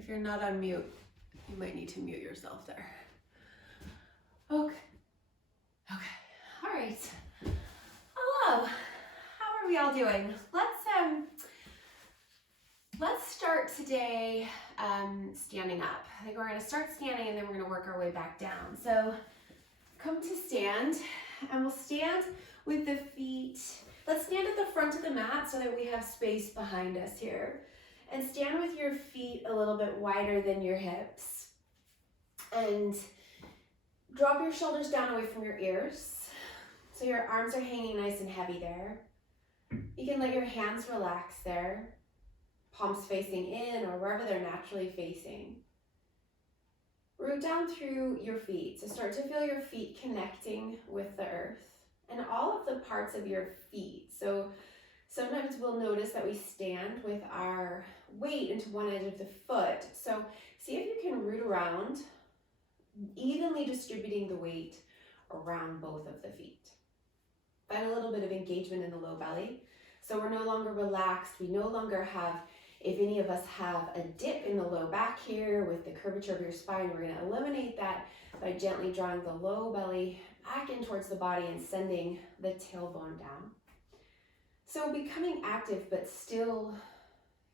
If you're not on mute, you might need to mute yourself there. Okay. All right. Hello. How are we all doing? Let's start today standing up. I think we're going to start standing and then we're going to work our way back down. So come to stand, and we'll stand with the feet. Let's stand at the front of the mat so that we have space behind us here. And stand with your feet a little bit wider than your hips. And drop your shoulders down away from your ears. So your arms are hanging nice and heavy there. You can let your hands relax there. Palms facing in or wherever they're naturally facing. Root down through your feet. So start to feel your feet connecting with the earth and all of the parts of your feet. So sometimes we'll notice that we stand with our weight into one edge of the foot. So see if you can root around, evenly distributing the weight around both of the feet. Find a little bit of engagement in the low belly. So we're no longer relaxed. We no longer have, if any of us have a dip in the low back here with the curvature of your spine, we're going to eliminate that by gently drawing the low belly back in towards the body and sending the tailbone down. So becoming active, but still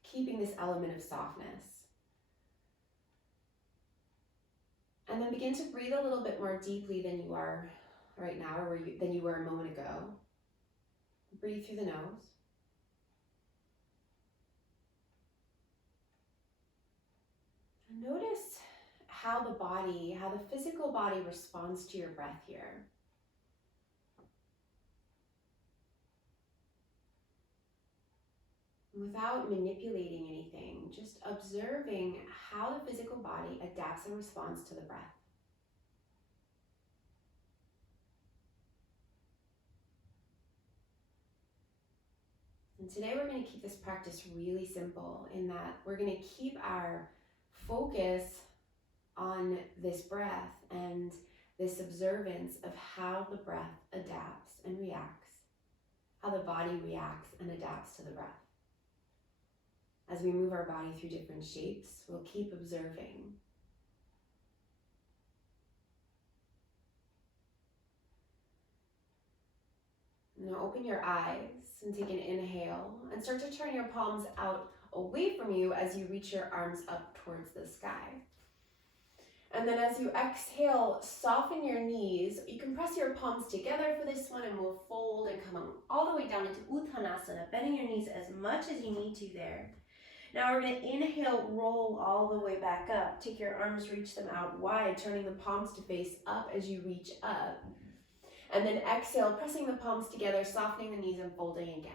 keeping this element of softness. And then begin to breathe a little bit more deeply than you are right now, or than you were a moment ago. Breathe through the nose. And notice how the physical body responds to your breath here. Without manipulating anything, just observing how the physical body adapts and responds to the breath. And today we're going to keep this practice really simple in that we're going to keep our focus on this breath and this observance of how the breath adapts and reacts, how the body reacts and adapts to the breath. As we move our body through different shapes, we'll keep observing. Now open your eyes and take an inhale and start to turn your palms out away from you as you reach your arms up towards the sky. And then as you exhale, soften your knees. You can press your palms together for this one and we'll fold and come all the way down into Uttanasana, bending your knees as much as you need to there. Now we're going to inhale, roll all the way back up. Take your arms, reach them out wide, turning the palms to face up as you reach up. And then exhale, pressing the palms together, softening the knees and folding again.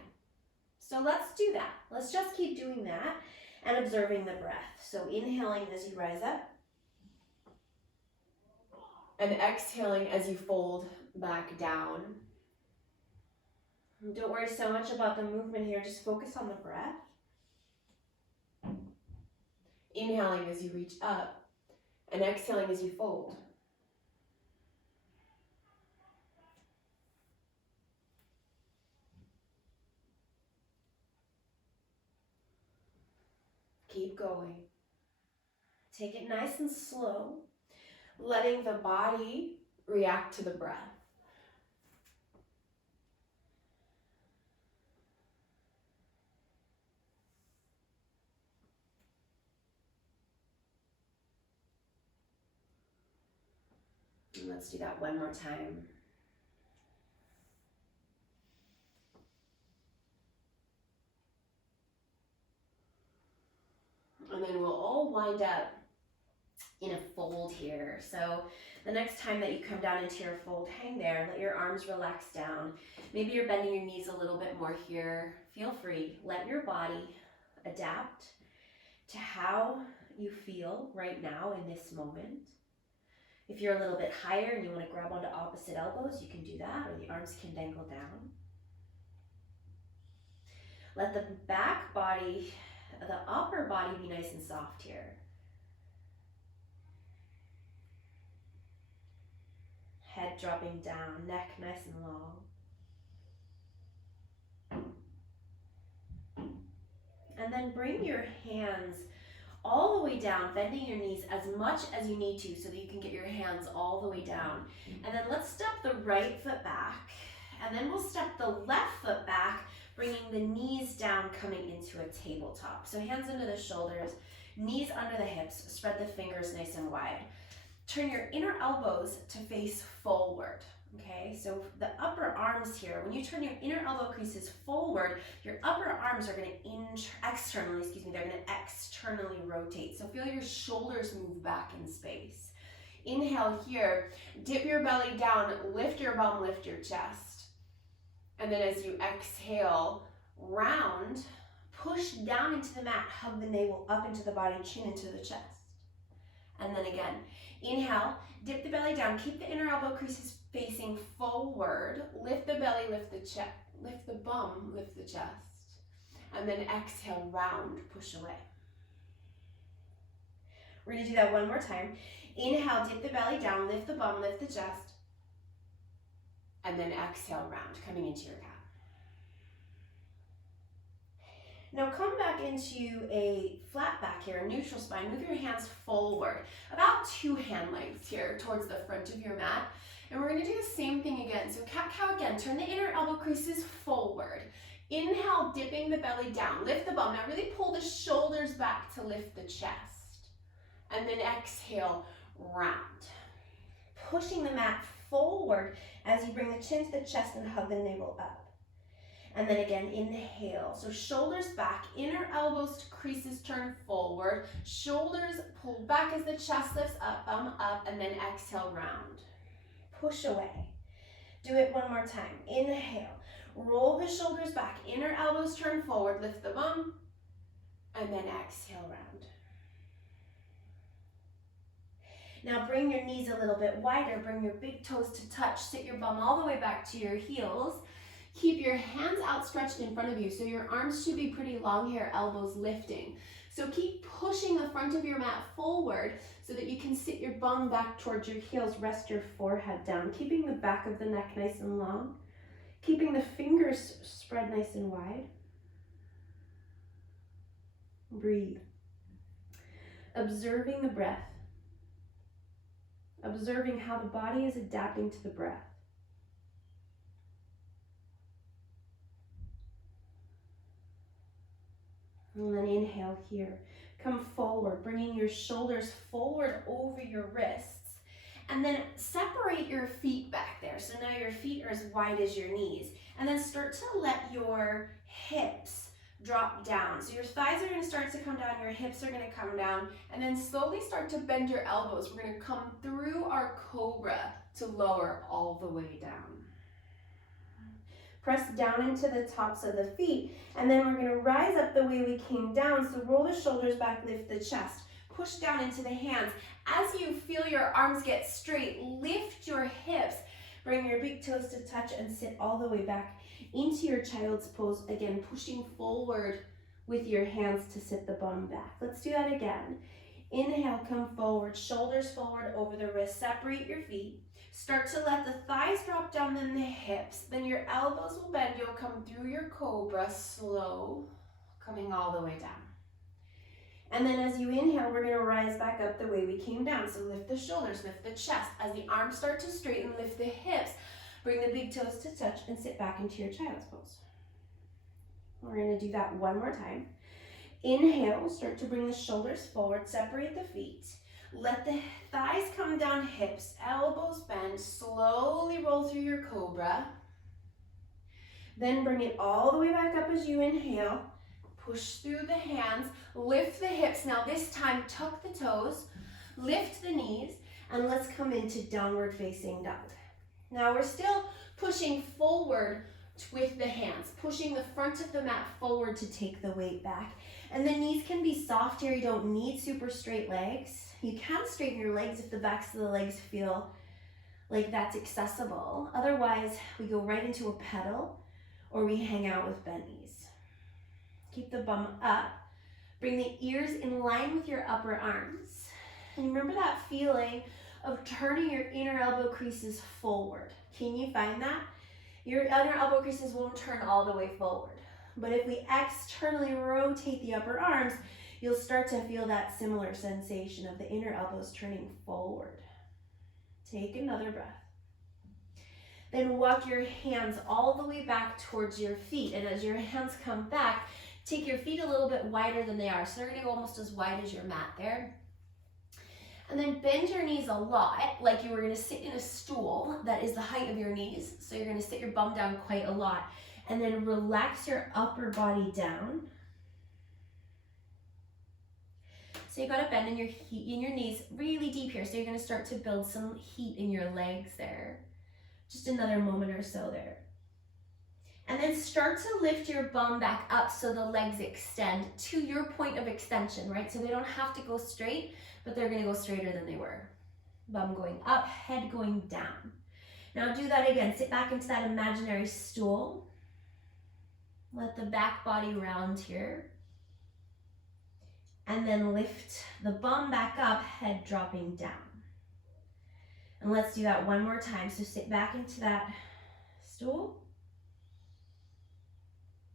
So let's do that. Let's just keep doing that and observing the breath. So inhaling as you rise up. And exhaling as you fold back down. Don't worry so much about the movement here, just focus on the breath. Inhaling as you reach up and exhaling as you fold. Keep going. Take it nice and slow, letting the body react to the breath. And let's do that one more time. And then we'll all wind up in a fold here. So the next time that you come down into your fold, hang there, let your arms relax down. Maybe you're bending your knees a little bit more here. Feel free, let your body adapt to how you feel right now in this moment. If you're a little bit higher and you want to grab onto opposite elbows, you can do that, or the arms can dangle down. Let the back body, the upper body be nice and soft here. Head dropping down, neck nice and long. And then bring your hands all the way down, bending your knees as much as you need to so that you can get your hands all the way down. And then let's step the right foot back, and then we'll step the left foot back, bringing the knees down, coming into a tabletop. So hands under the shoulders, knees under the hips, spread the fingers nice and wide. Turn your inner elbows to face forward. Okay, so the upper arms here, when you turn your inner elbow creases forward, your upper arms are going to externally rotate. So feel your shoulders move back in space. Inhale here, dip your belly down, lift your bum, lift your chest. And then as you exhale, round, push down into the mat, hug the navel up into the body, chin into the chest. And then again, inhale, dip the belly down, keep the inner elbow creases facing forward, lift the belly, lift the chest, lift the bum, lift the chest. And then exhale, round, push away. We're gonna do that one more time. Inhale, dip the belly down, lift the bum, lift the chest. And then exhale, round, coming into your cat. Now come back into a flat back here, a neutral spine. Move your hands forward, about 2 hand lengths here towards the front of your mat. And we're gonna do the same thing again. So cat-cow again, turn the inner elbow creases forward. Inhale, dipping the belly down, lift the bum. Now really pull the shoulders back to lift the chest. And then exhale, round. Pushing the mat forward as you bring the chin to the chest and hug the navel up. And then again, inhale. So shoulders back, inner elbows creases turn forward, shoulders pull back as the chest lifts up, bum up, and then exhale, round. Push away. Do it one more time. Inhale, roll the shoulders back, inner elbows turn forward, lift the bum, and then exhale, round. Now bring your knees a little bit wider, bring your big toes to touch, sit your bum all the way back to your heels. Keep your hands outstretched in front of you, so your arms should be pretty long here, elbows lifting. So keep pushing the front of your mat forward so that you can sit your bum back towards your heels, rest your forehead down, keeping the back of the neck nice and long, keeping the fingers spread nice and wide. Breathe. Observing the breath. Observing how the body is adapting to the breath. And then inhale here. Come forward, bringing your shoulders forward over your wrists. And then separate your feet back there. So now your feet are as wide as your knees. And then start to let your hips drop down. So your thighs are going to start to come down, your hips are going to come down, and then slowly start to bend your elbows. We're going to come through our cobra to lower all the way down. Press down into the tops of the feet, and then we're going to rise up the way we came down. So roll the shoulders back, lift the chest, push down into the hands. As you feel your arms get straight, lift your hips, bring your big toes to touch and sit all the way back into your child's pose. Again, pushing forward with your hands to sit the bum back. Let's do that again. Inhale, come forward, shoulders forward over the wrists, separate your feet. Start to let the thighs drop down, then the hips. Then your elbows will bend. You'll come through your cobra, slow, coming all the way down. And then as you inhale, we're going to rise back up the way we came down. So lift the shoulders, lift the chest. As the arms start to straighten, lift the hips. Bring the big toes to touch and sit back into your child's pose. We're going to do that one more time. Inhale, start to bring the shoulders forward, separate the feet. Let the thighs come down, hips, elbows bend, slowly roll through your cobra. Then bring it all the way back up as you inhale. Push through the hands, lift the hips. Now this time, tuck the toes, lift the knees, and let's come into downward facing dog. Now we're still pushing forward with the hands, pushing the front of the mat forward to take the weight back. And the knees can be soft here. You don't need super straight legs. You can straighten your legs if the backs of the legs feel like that's accessible. Otherwise, we go right into a pedal or we hang out with bent knees. Keep the bum up. Bring the ears in line with your upper arms. And remember that feeling of turning your inner elbow creases forward. Can you find that? Your inner elbow creases won't turn all the way forward. But if we externally rotate the upper arms, you'll start to feel that similar sensation of the inner elbows turning forward. Take another breath. Then walk your hands all the way back towards your feet. And as your hands come back, take your feet a little bit wider than they are. So they're gonna go almost as wide as your mat there. And then bend your knees a lot, like you were gonna sit in a stool that is the height of your knees. So you're gonna sit your bum down quite a lot. And then relax your upper body down. So you gotta bend in your knees really deep here. So you're gonna start to build some heat in your legs there. Just another moment or so there. And then start to lift your bum back up so the legs extend to your point of extension, right? So they don't have to go straight, but they're gonna go straighter than they were. Bum going up, head going down. Now do that again. Sit back into that imaginary stool. Let the back body round here. And then lift the bum back up, head dropping down. And let's do that one more time. So sit back into that stool.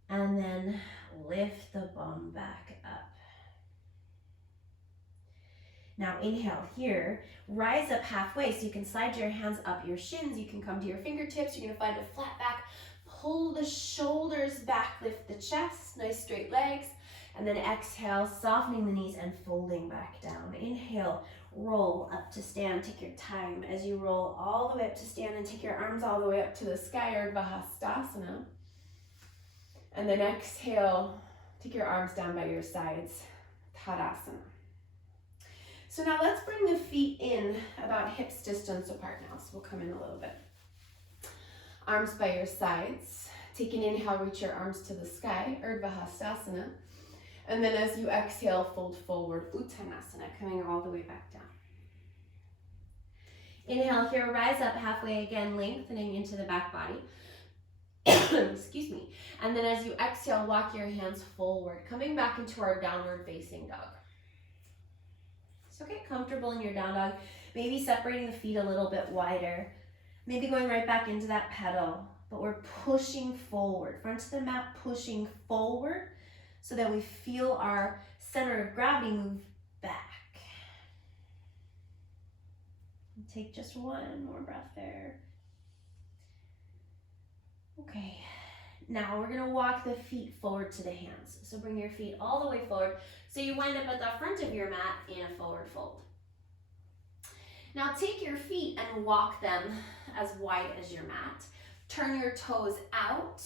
And then lift the bum back up. Now inhale here, rise up halfway so you can slide your hands up your shins. You can come to your fingertips. You're gonna find a flat back. Pull the shoulders back, lift the chest, nice straight legs. And then exhale, softening the knees and folding back down. Inhale, roll up to stand. Take your time as you roll all the way up to stand and take your arms all the way up to the sky, Urdhva Hastasana. And then exhale, take your arms down by your sides, Tadasana. So now let's bring the feet in about hips distance apart now. So we'll come in a little bit. Arms by your sides. Take an inhale, reach your arms to the sky, Urdhva Hastasana. And then as you exhale, fold forward, Uttanasana, coming all the way back down. Inhale here, rise up halfway again, lengthening into the back body. Excuse me. And then as you exhale, walk your hands forward, coming back into our downward facing dog. So get comfortable in your down dog, maybe separating the feet a little bit wider, maybe going right back into that pedal, but we're pushing forward, front of the mat, pushing forward so that we feel our center of gravity move back. And take just one more breath there. Okay, now we're gonna walk the feet forward to the hands. So bring your feet all the way forward so you wind up at the front of your mat in a forward fold. Now take your feet and walk them as wide as your mat. Turn your toes out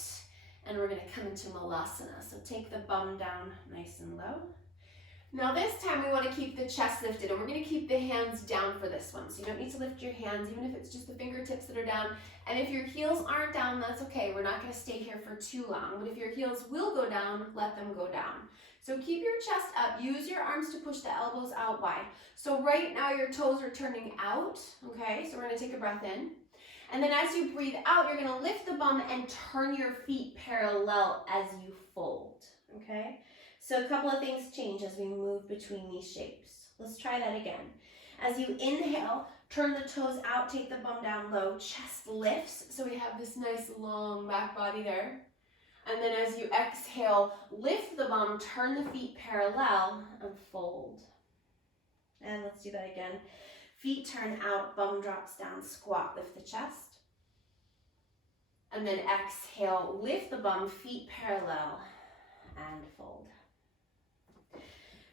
and we're gonna come into Malasana. So take the bum down nice and low. Now this time we wanna keep the chest lifted and we're gonna keep the hands down for this one. So you don't need to lift your hands, even if it's just the fingertips that are down. And if your heels aren't down, that's okay. We're not gonna stay here for too long. But if your heels will go down, let them go down. So keep your chest up, use your arms to push the elbows out wide. So right now your toes are turning out, okay? So we're gonna take a breath in. And then as you breathe out, you're gonna lift the bum and turn your feet parallel as you fold, okay? So a couple of things change as we move between these shapes. Let's try that again. As you inhale, turn the toes out, take the bum down low, chest lifts. So we have this nice long back body there. And then as you exhale, lift the bum, turn the feet parallel and fold. And let's do that again. Feet turn out, bum drops down, squat, lift the chest. And then exhale, lift the bum, feet parallel and fold.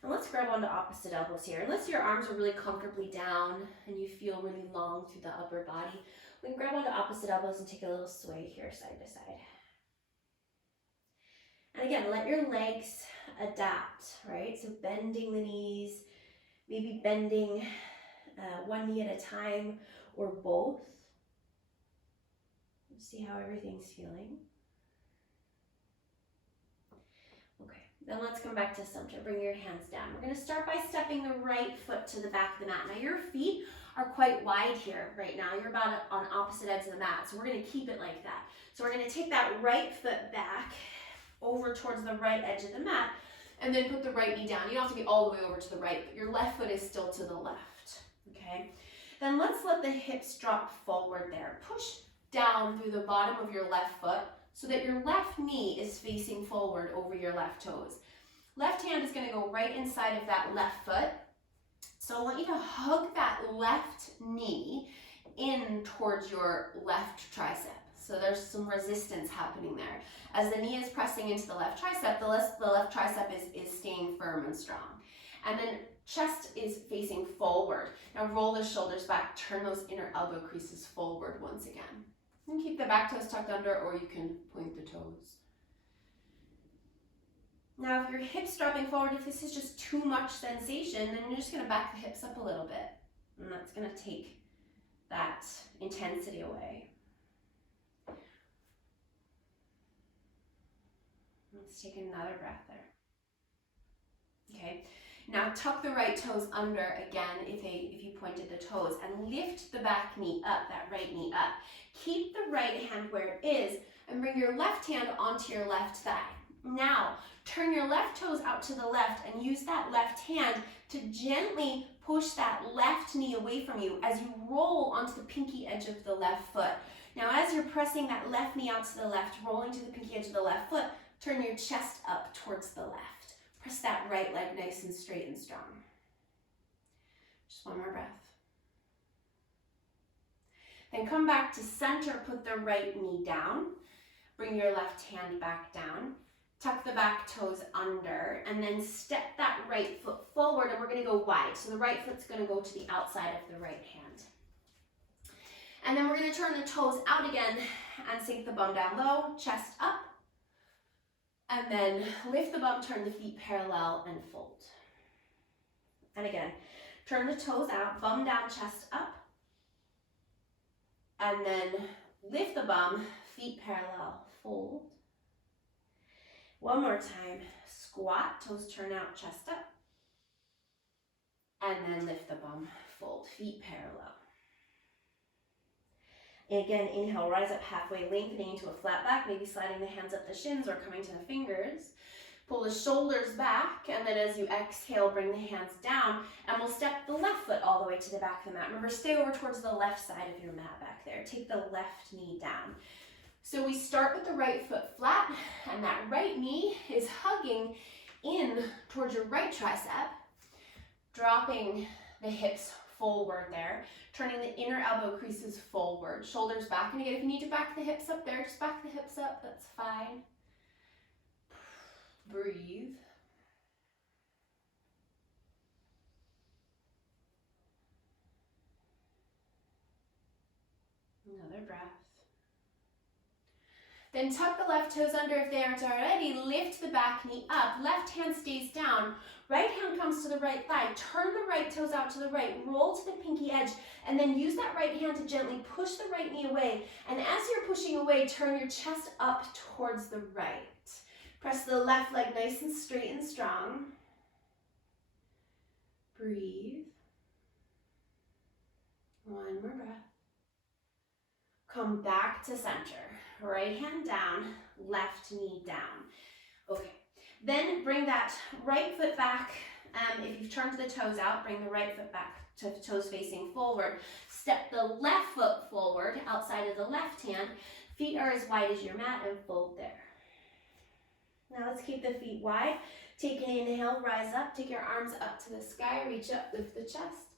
And let's grab onto opposite elbows here. Unless your arms are really comfortably down and you feel really long through the upper body, we can grab onto opposite elbows and take a little sway here side to side. And again, let your legs adapt, right? So bending the knees, maybe bending one knee at a time or both. See how everything's feeling. Okay, then let's come back to center. Bring your hands down. We're going to start by stepping the right foot to the back of the mat. Now your feet are quite wide here right now. You're about on opposite ends of the mat, so we're going to keep it like that. So we're going to take that right foot back over towards the right edge of the mat and then put the right knee down. You don't have to be all the way over to the right, but your left foot is still to the left, okay? Then let's let the hips drop forward there. Push down through the bottom of your left foot so that your left knee is facing forward over your left toes. Left hand is gonna go right inside of that left foot. So I want you to hug that left knee in towards your left tricep. So there's some resistance happening there. As the knee is pressing into the left tricep, the left tricep is staying firm and strong. And then chest is facing forward. Now roll the shoulders back, turn those inner elbow creases forward once again. And keep the back toes tucked under, or you can point the toes. Now if your hips dropping forward, if this is just too much sensation, then you're just gonna back the hips up a little bit. And that's gonna take that intensity away. Let's take another breath there. Okay, now tuck the right toes under again if you pointed the toes, and lift the back knee up, that right knee up. Keep the right hand where it is and bring your left hand onto your left thigh. Now, turn your left toes out to the left and use that left hand to gently push that left knee away from you as you roll onto the pinky edge of the left foot. Now, as you're pressing that left knee out to the left, rolling to the pinky edge of the left foot, turn your chest up towards the left. Press that right leg nice and straight and strong. Just one more breath. Then come back to center, put the right knee down. Bring your left hand back down. Tuck the back toes under, and then step that right foot forward, and we're gonna go wide. So the right foot's gonna go to the outside of the right hand. And then we're gonna turn the toes out again and sink the bum down low, chest up. And then lift the bum, turn the feet parallel and fold. And again, turn the toes out, bum down, chest up. And then lift the bum, feet parallel, fold. One more time, squat, toes turn out, chest up. And then lift the bum, fold, feet parallel. Again, inhale, rise up halfway, lengthening into a flat back, maybe sliding the hands up the shins or coming to the fingers. Pull the shoulders back, and then as you exhale, bring the hands down, and we'll step the left foot all the way to the back of the mat. Remember, stay over towards the left side of your mat back there. Take the left knee down. So we start with the right foot flat, and that right knee is hugging in towards your right tricep, dropping the hips forward there, turning the inner elbow creases forward, shoulders back. And again, if you need to back the hips up there, just back the hips up, that's fine. Breathe. Another breath. Then tuck the left toes under if they aren't already. Lift the back knee up. Left hand stays down. Right hand comes to the right thigh. Turn the right toes out to the right. Roll to the pinky edge. And then use that right hand to gently push the right knee away. And as you're pushing away, turn your chest up towards the right. Press the left leg nice and straight and strong. Breathe. One more breath. Come back to center. Right hand down, left knee down. Okay, then bring that right foot back. If you've turned the toes out, bring the right foot back to the toes facing forward. Step the left foot forward outside of the left hand. Feet are as wide as your mat and fold there. Now let's keep the feet wide. Take an inhale, rise up, take your arms up to the sky, reach up, lift the chest.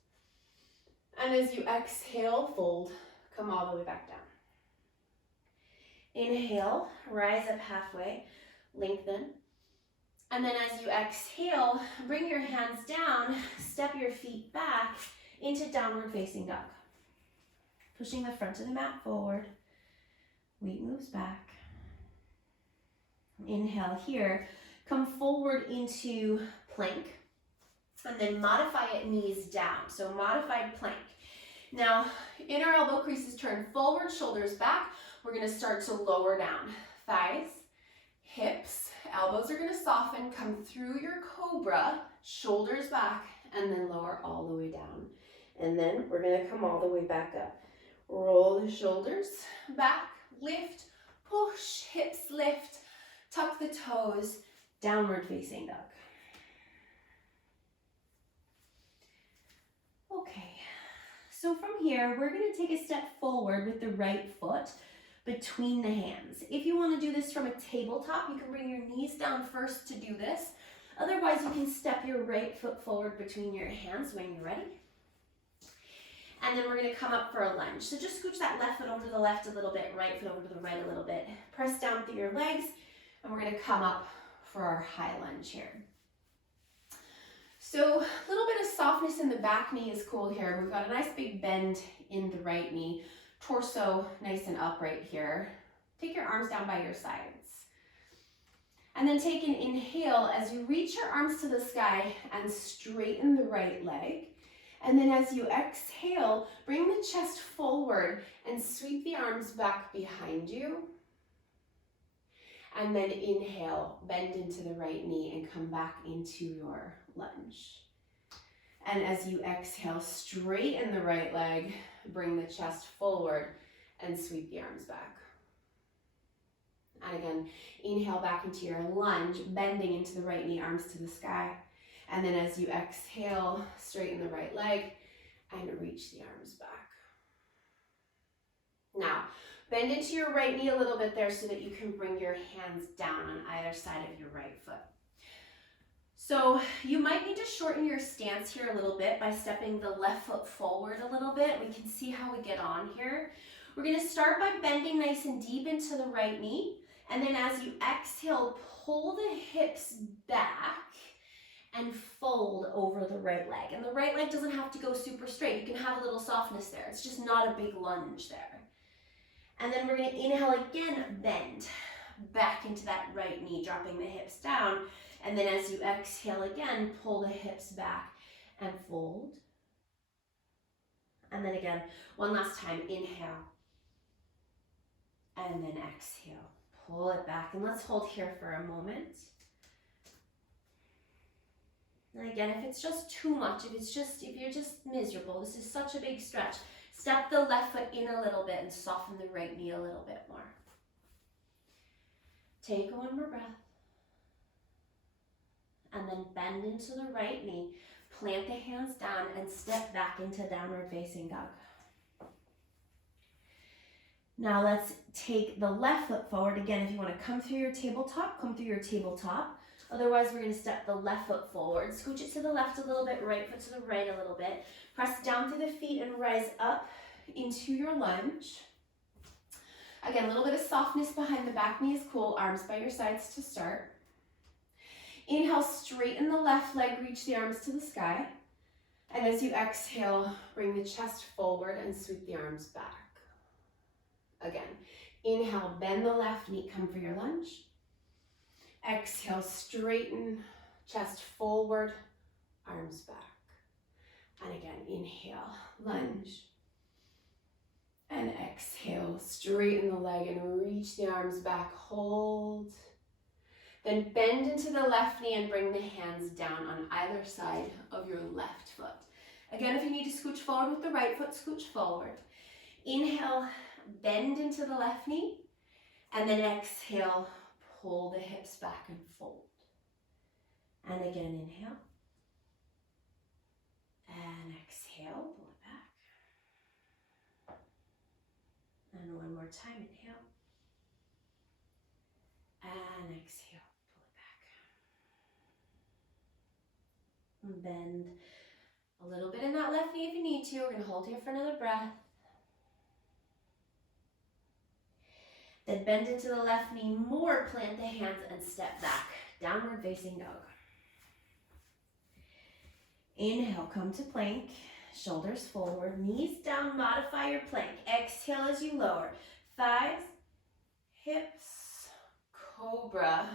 And as you exhale, fold, come all the way back down. Inhale, rise up halfway, lengthen. And then as you exhale, bring your hands down, step your feet back into downward facing dog. Pushing the front of the mat forward, weight moves back. Inhale here, come forward into plank, and then modify it knees down. So modified plank. Now, inner elbow creases turn forward, shoulders back. We're gonna start to lower down. Thighs, hips, elbows are gonna soften, come through your cobra, shoulders back, and then lower all the way down. And then we're gonna come all the way back up. Roll the shoulders back, lift, push, hips lift, tuck the toes, downward facing dog. Okay, so from here, we're gonna take a step forward with the right foot between the hands. If you wanna do this from a tabletop, you can bring your knees down first to do this. Otherwise, you can step your right foot forward between your hands when you're ready. And then we're gonna come up for a lunge. So just scooch that left foot over to the left a little bit, right foot over to the right a little bit. Press down through your legs, and we're gonna come up for our high lunge here. So a little bit of softness in the back knee is cool here. We've got a nice big bend in the right knee, torso nice and upright here. Take your arms down by your sides. And then take an inhale as you reach your arms to the sky and straighten the right leg. And then as you exhale, bring the chest forward and sweep the arms back behind you. And then inhale, bend into the right knee and come back into your lunge. And as you exhale, straighten the right leg, bring the chest forward and sweep the arms back. And again, inhale back into your lunge, bending into the right knee, arms to the sky. And then as you exhale, straighten the right leg and reach the arms back. Now, bend into your right knee a little bit there so that you can bring your hands down on either side of your right foot. So you might need to shorten your stance here a little bit by stepping the left foot forward a little bit. We can see how we get on here. We're gonna start by bending nice and deep into the right knee. And then as you exhale, pull the hips back and fold over the right leg. And the right leg doesn't have to go super straight. You can have a little softness there. It's just not a big lunge there. And then we're gonna inhale again, bend back into that right knee, dropping the hips down. And then as you exhale again, pull the hips back and fold. And then again, one last time, inhale. And then exhale. Pull it back, and let's hold here for a moment. And again, if it's just too much, if you're just miserable, this is such a big stretch, step the left foot in a little bit and soften the right knee a little bit more. Take one more breath. And then bend into the right knee, plant the hands down, and step back into downward facing dog. Now let's take the left foot forward. Again, if you want to come through your tabletop, come through your tabletop. Otherwise, we're going to step the left foot forward. Scooch it to the left a little bit, right foot to the right a little bit. Press down through the feet and rise up into your lunge. Again, a little bit of softness behind the back knee is cool. Arms by your sides to start. Inhale, straighten the left leg, reach the arms to the sky. And as you exhale, bring the chest forward and sweep the arms back. Again, inhale, bend the left knee, come for your lunge. Exhale, straighten, chest forward, arms back. And again, inhale, lunge. And exhale, straighten the leg and reach the arms back, hold. Then bend into the left knee and bring the hands down on either side of your left foot. Again, if you need to scooch forward with the right foot, scooch forward. Inhale, bend into the left knee, and then exhale, pull the hips back and fold. And again, inhale, and exhale, pull it back. And one more time, inhale, and exhale, pull it back. And bend a little bit in that left knee if you need to. We're going to hold here for another breath. Then bend into the left knee more, plant the hands and step back. Downward facing dog. Inhale, come to plank. Shoulders forward, knees down, modify your plank. Exhale as you lower. Thighs, hips, cobra,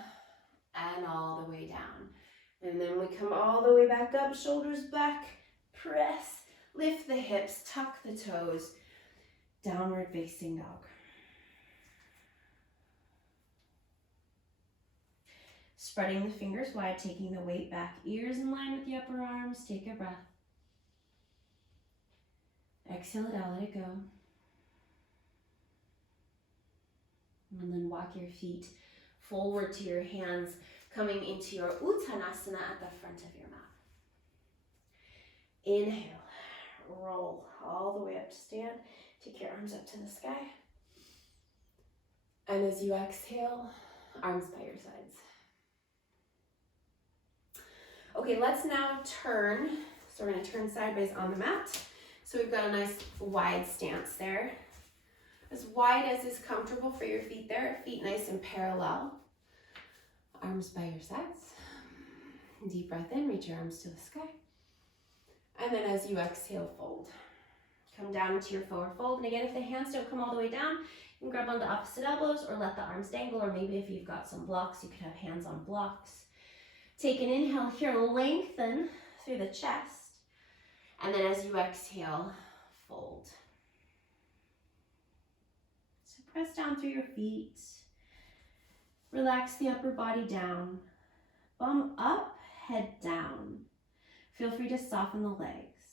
and all the way down. And then we come all the way back up, shoulders back, press, lift the hips, tuck the toes. Downward facing dog. Spreading the fingers wide, taking the weight back, ears in line with the upper arms. Take a breath. Exhale it out, let it go. And then walk your feet forward to your hands, coming into your Uttanasana at the front of your mat. Inhale, roll all the way up to stand. Take your arms up to the sky. And as you exhale, arms by your sides. Okay, let's now turn. So we're gonna turn sideways on the mat. So we've got a nice wide stance there. As wide as is comfortable for your feet there. Feet nice and parallel. Arms by your sides. Deep breath in, reach your arms to the sky. And then as you exhale, fold. Come down into your forward fold. And again, if the hands don't come all the way down, you can grab on the opposite elbows or let the arms dangle, or maybe if you've got some blocks, you could have hands on blocks. Take an inhale here, lengthen through the chest. And then as you exhale, fold. So press down through your feet. Relax the upper body down. Bum up, head down. Feel free to soften the legs.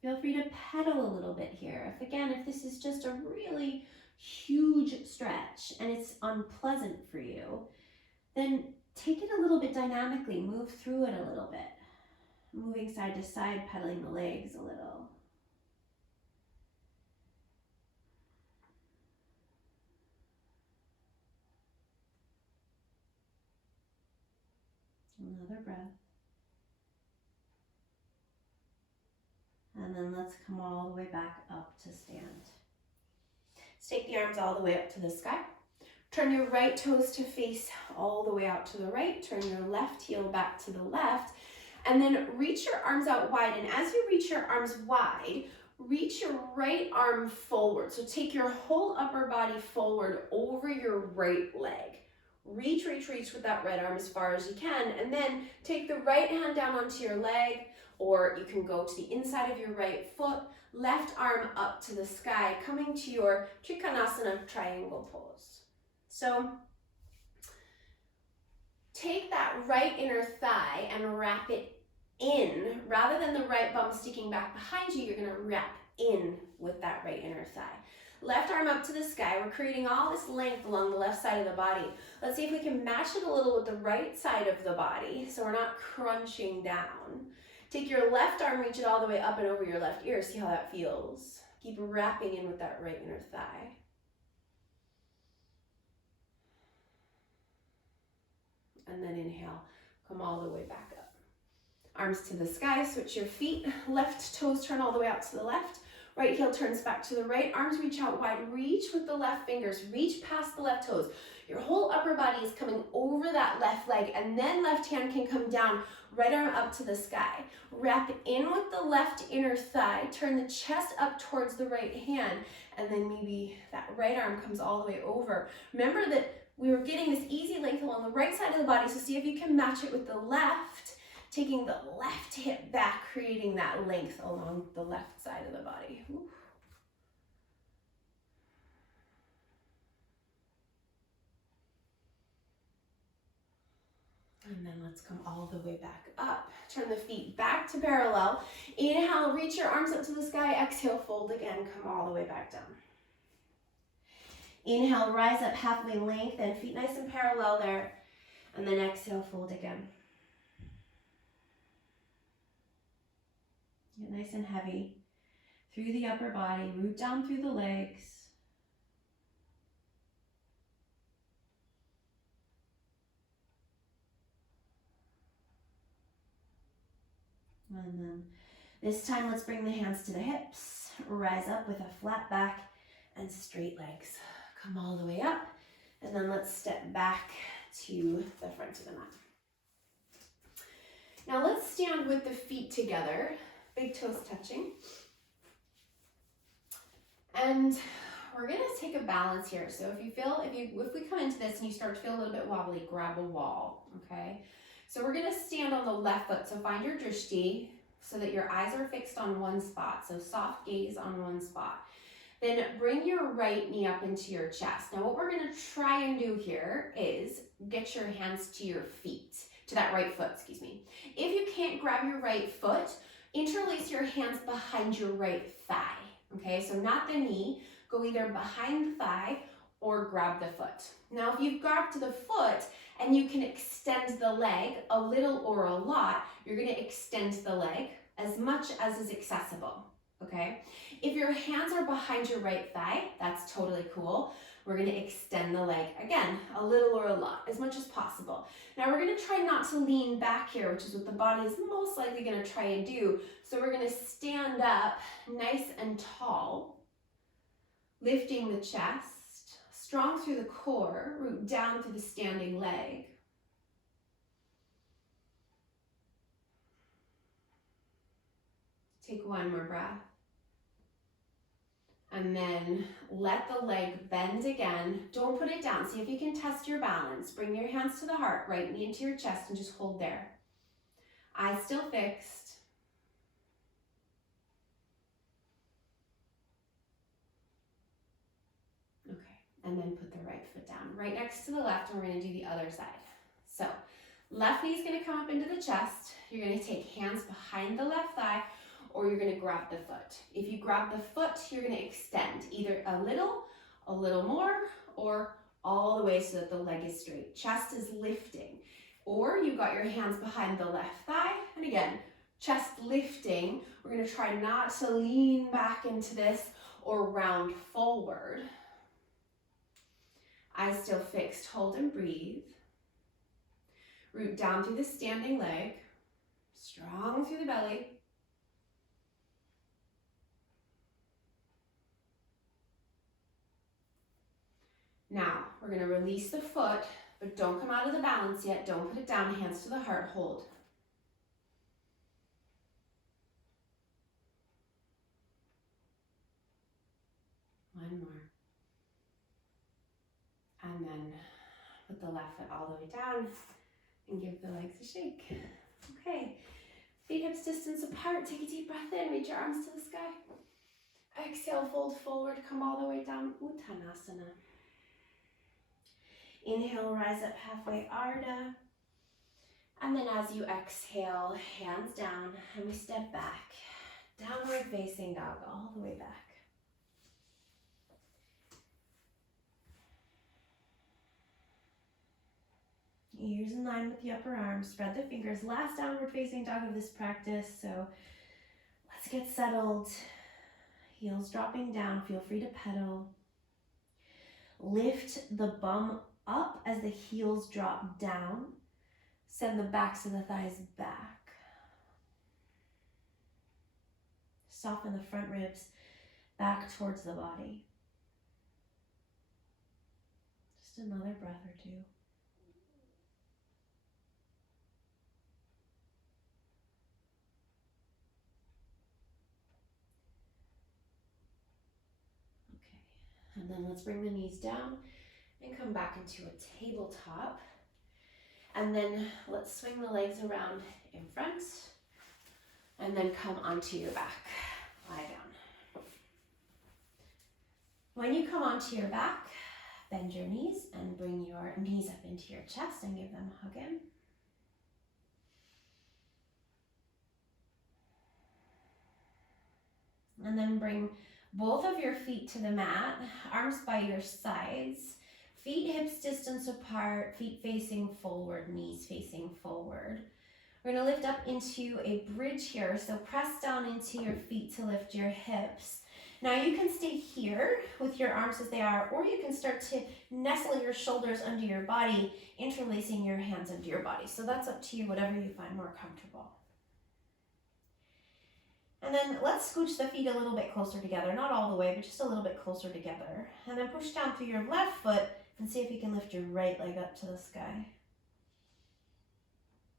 Feel free to pedal a little bit here. If this is just a really huge stretch and it's unpleasant for you, then take it a little bit dynamically. Move through it a little bit. Moving side to side, pedaling the legs a little. Another breath. And then let's come all the way back up to stand. Let's take the arms all the way up to the sky. Turn your right toes to face all the way out to the right. Turn your left heel back to the left. And then reach your arms out wide. And as you reach your arms wide, reach your right arm forward. So take your whole upper body forward over your right leg. Reach, reach, reach with that right arm as far as you can. And then take the right hand down onto your leg, or you can go to the inside of your right foot. Left arm up to the sky, coming to your Trikonasana triangle pose. So take that right inner thigh and wrap it in. Rather than the right bum sticking back behind you, you're gonna wrap in with that right inner thigh. Left arm up to the sky. We're creating all this length along the left side of the body. Let's see if we can match it a little with the right side of the body so we're not crunching down. Take your left arm, reach it all the way up and over your left ear. See how that feels. Keep wrapping in with that right inner thigh. And then inhale, come all the way back up. Arms to the sky, switch your feet. Left toes turn all the way out to the left. Right heel turns back to the right. Arms reach out wide. Reach with the left fingers. Reach past the left toes. Your whole upper body is coming over that left leg, and then left hand can come down. Right arm up to the sky. Wrap in with the left inner thigh. Turn the chest up towards the right hand, and then maybe that right arm comes all the way over. Remember that we were getting this easy length along the right side of the body, so see if you can match it with the left. Taking the left hip back, creating that length along the left side of the body. Ooh. And then let's come all the way back up. Turn the feet back to parallel. Inhale, reach your arms up to the sky. Exhale, fold again. Come all the way back down. Inhale, rise up halfway, lengthen. Feet nice and parallel there. And then exhale, fold again. Get nice and heavy through the upper body. Root down through the legs. And then this time, let's bring the hands to the hips. Rise up with a flat back and straight legs. Come all the way up. And then let's step back to the front of the mat. Now let's stand with the feet together. Big toes touching. And we're gonna take a balance here. So if we come into this and you start to feel a little bit wobbly, grab a wall, okay? So we're gonna stand on the left foot. So find your drishti so that your eyes are fixed on one spot. So soft gaze on one spot. Then bring your right knee up into your chest. Now what we're gonna try and do here is get your hands to your feet, to that right foot, excuse me. If you can't grab your right foot, interlace your hands behind your right thigh, okay? So not the knee, go either behind the thigh or grab the foot. Now, if you've grabbed the foot and you can extend the leg a little or a lot, you're gonna extend the leg as much as is accessible, okay? If your hands are behind your right thigh, that's totally cool. We're going to extend the leg, again, a little or a lot, as much as possible. Now we're going to try not to lean back here, which is what the body is most likely going to try and do. So we're going to stand up nice and tall, lifting the chest, strong through the core, root down through the standing leg. Take one more breath. And then let the leg bend again. Don't put it down. See if you can test your balance. Bring your hands to the heart, right knee into your chest, and just hold there. Eyes still fixed. Okay, and then put the right foot down, right next to the left, and we're gonna do the other side. So, left knee is gonna come up into the chest. You're gonna take hands behind the left thigh, or you're going to grab the foot. If you grab the foot, you're going to extend either a little more, or all the way so that the leg is straight. Chest is lifting. Or you've got your hands behind the left thigh, and again, chest lifting. We're going to try not to lean back into this or round forward. Eyes still fixed, hold and breathe. Root down through the standing leg, strong through the belly. Now, we're going to release the foot, but don't come out of the balance yet. Don't put it down, hands to the heart, hold. One more. And then put the left foot all the way down and give the legs a shake. Okay, feet hips distance apart. Take a deep breath in, reach your arms to the sky. Exhale, fold forward, come all the way down, Uttanasana. Inhale, rise up halfway, Ardha. And then as you exhale, hands down, and we step back. Downward facing dog, all the way back. Ears in line with the upper arm, spread the fingers. Last downward facing dog of this practice, so let's get settled. Heels dropping down, feel free to pedal. Lift the bum up as the heels drop down. Send the backs of the thighs back. Soften the front ribs back towards the body. Just another breath or two. Okay, and then let's bring the knees down and come back into a tabletop. And then let's swing the legs around in front and then come onto your back. Lie down. When you come onto your back, bend your knees and bring your knees up into your chest and give them a hug in. And then bring both of your feet to the mat, arms by your sides. Feet hips distance apart, feet facing forward, knees facing forward. We're going to lift up into a bridge here, so press down into your feet to lift your hips. Now you can stay here with your arms as they are, or you can start to nestle your shoulders under your body, interlacing your hands under your body. So that's up to you, whatever you find more comfortable. And then let's scooch the feet a little bit closer together, not all the way, but just a little bit closer together. And then push down through your left foot and see if you can lift your right leg up to the sky.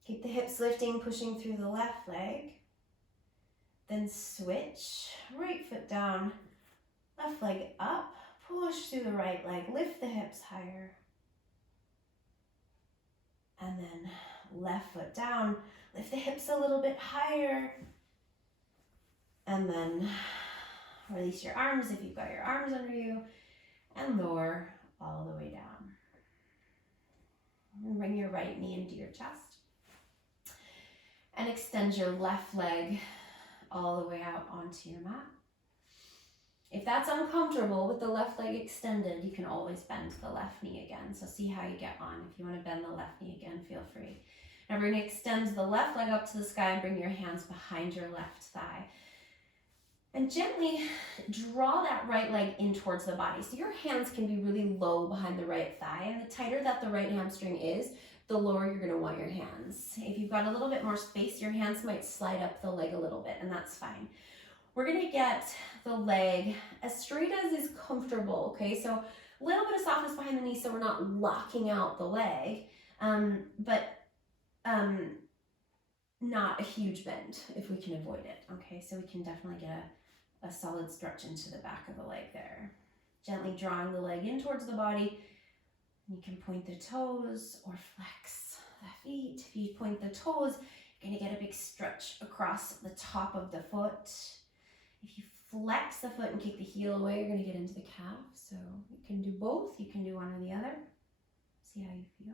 Keep the hips lifting, pushing through the left leg. Then switch, right foot down, left leg up, push through the right leg, lift the hips higher. And then left foot down, lift the hips a little bit higher. And then release your arms if you've got your arms under you, and lower all the way down. And bring your right knee into your chest. And extend your left leg all the way out onto your mat. If that's uncomfortable with the left leg extended, you can always bend the left knee again. So see how you get on. If you want to bend the left knee again, feel free. Now we're going to extend the left leg up to the sky and bring your hands behind your left thigh. And gently draw that right leg in towards the body. So your hands can be really low behind the right thigh, and the tighter that the right hamstring is, the lower you're gonna want your hands. If you've got a little bit more space, your hands might slide up the leg a little bit, and that's fine. We're gonna get the leg as straight as is comfortable, okay? So a little bit of softness behind the knee so we're not locking out the leg, but not a huge bend if we can avoid it, okay? So we can definitely get a solid stretch into the back of the leg there. Gently drawing the leg in towards the body. You can point the toes or flex the feet. If you point the toes, you're gonna get a big stretch across the top of the foot. If you flex the foot and kick the heel away, you're gonna get into the calf. So you can do both, you can do one or the other. See how you feel.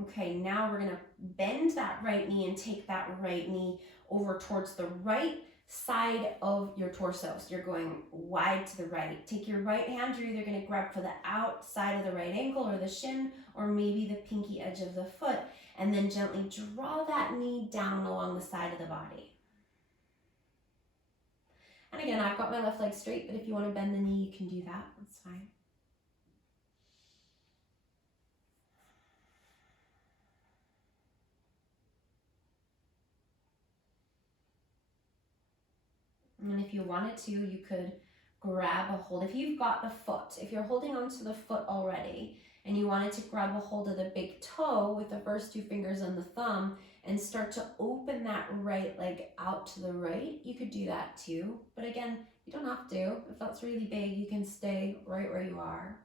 Okay, now we're gonna bend that right knee and take that right knee over towards the right side of your torso. So you're going wide to the right. Take your right hand, you're either gonna grab for the outside of the right ankle or the shin, or maybe the pinky edge of the foot, and then gently draw that knee down along the side of the body. And again, I've got my left leg straight, but if you wanna bend the knee, you can do that, that's fine. And if you wanted to, you could grab a hold. If you've got the foot, if you're holding onto the foot already and you wanted to grab a hold of the big toe with the first two fingers and the thumb and start to open that right leg out to the right, you could do that too. But again, you don't have to. If that's really big, you can stay right where you are.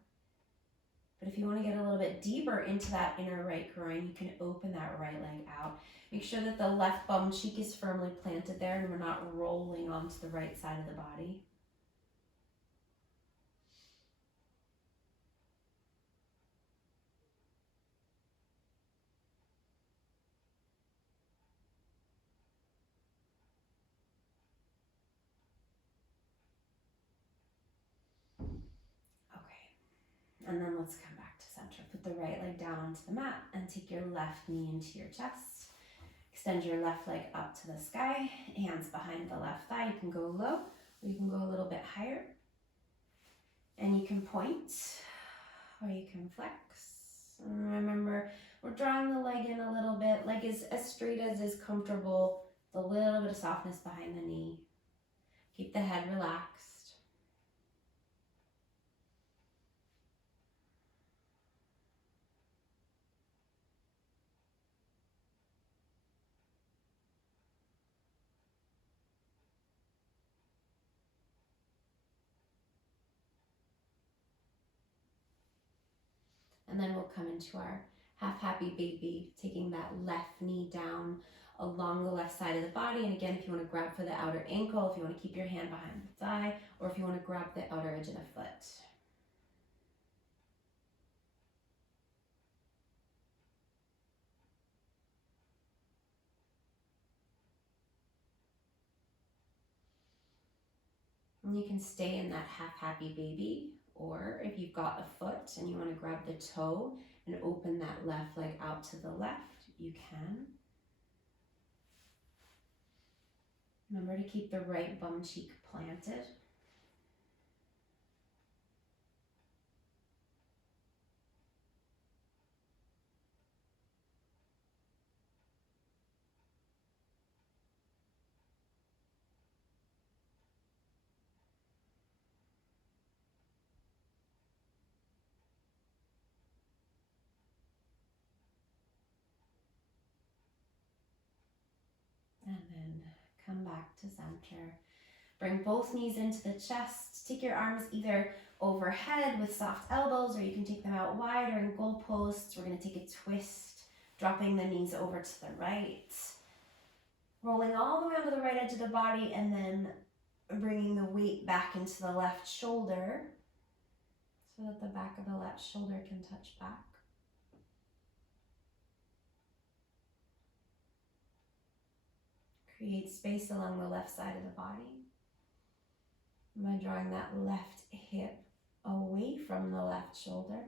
But if you want to get a little bit deeper into that inner right groin, you can open that right leg out. Make sure that the left bum cheek is firmly planted there and we're not rolling onto the right side of the body. Okay, and then let's come back to center. Put the right leg down onto the mat and take your left knee into your chest. Extend your left leg up to the sky, hands behind the left thigh. You can go low or you can go a little bit higher. And you can point or you can flex. And remember, we're drawing the leg in a little bit. Leg is as straight as is comfortable, with a little bit of softness behind the knee. Keep the head relaxed. And then we'll come into our half happy baby, taking that left knee down along the left side of the body. And again, if you want to grab for the outer ankle, if you want to keep your hand behind the thigh, or if you want to grab the outer edge of the foot. And you can stay in that half happy baby, or if you've got a foot and you want to grab the toe and open that left leg out to the left, you can. Remember to keep the right bum cheek planted. And then come back to center. Bring both knees into the chest. Take your arms either overhead with soft elbows, or you can take them out wide or in goalposts. We're going to take a twist, dropping the knees over to the right. Rolling all the way onto the right edge of the body, and then bringing the weight back into the left shoulder so that the back of the left shoulder can touch back. Create space along the left side of the body by drawing that left hip away away from the left shoulder.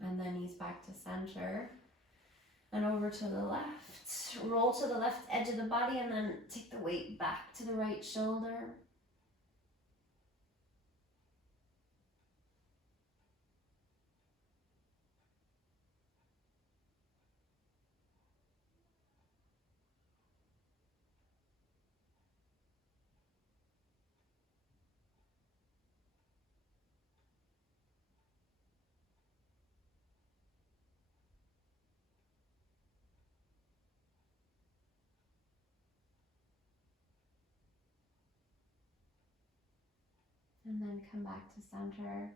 And then knees back to center and over to the left. Roll to the left edge of the body and then take the weight back to the right shoulder. And then come back to center.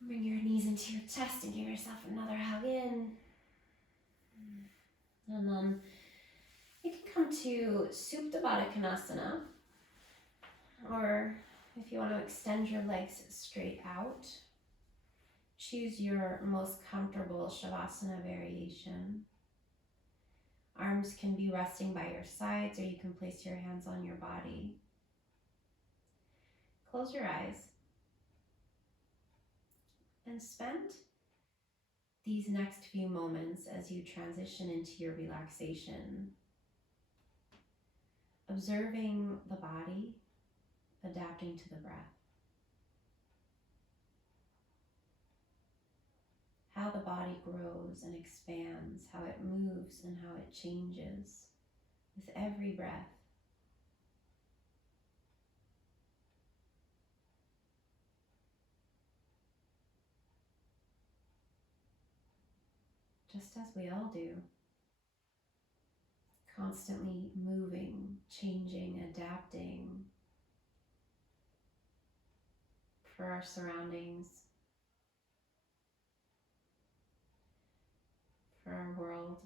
Bring your knees into your chest and give yourself another hug in. And then you can come to Supta Baddha Konasana, or if you want to extend your legs straight out, choose your most comfortable Shavasana variation. Arms can be resting by your sides, or you can place your hands on your body. Close your eyes and spend these next few moments as you transition into your relaxation, observing the body, adapting to the breath. How the body grows and expands, how it moves and how it changes with every breath. Just as we all do. Constantly moving, changing, adapting for our surroundings, for our world.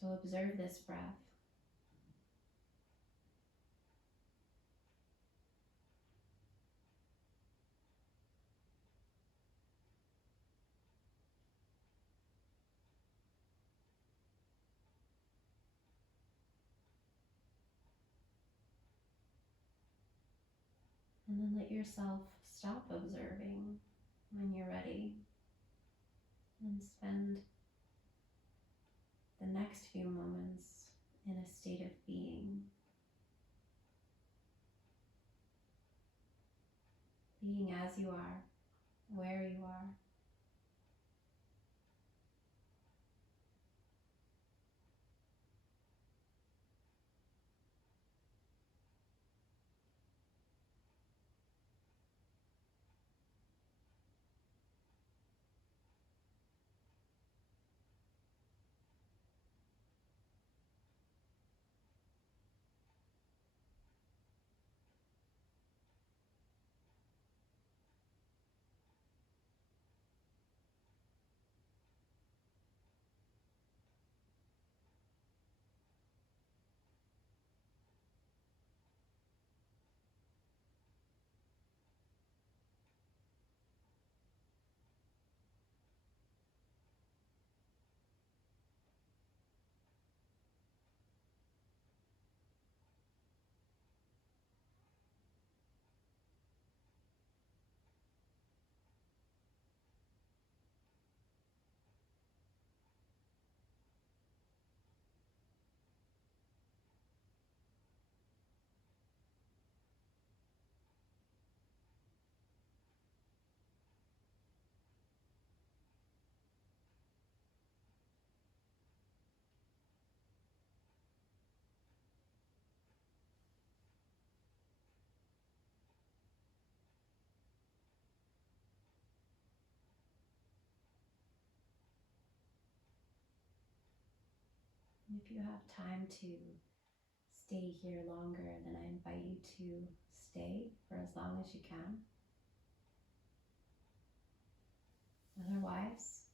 So observe this breath. And then let yourself stop observing when you're ready and spend the next few moments in a state of being. Being as you are, where you are. If you have time to stay here longer, then I invite you to stay for as long as you can. Otherwise,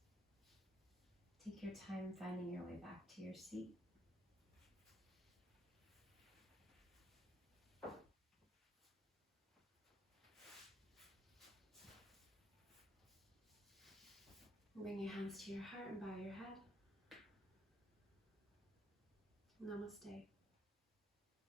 take your time finding your way back to your seat. hands to your heart and bow your head. Namaste.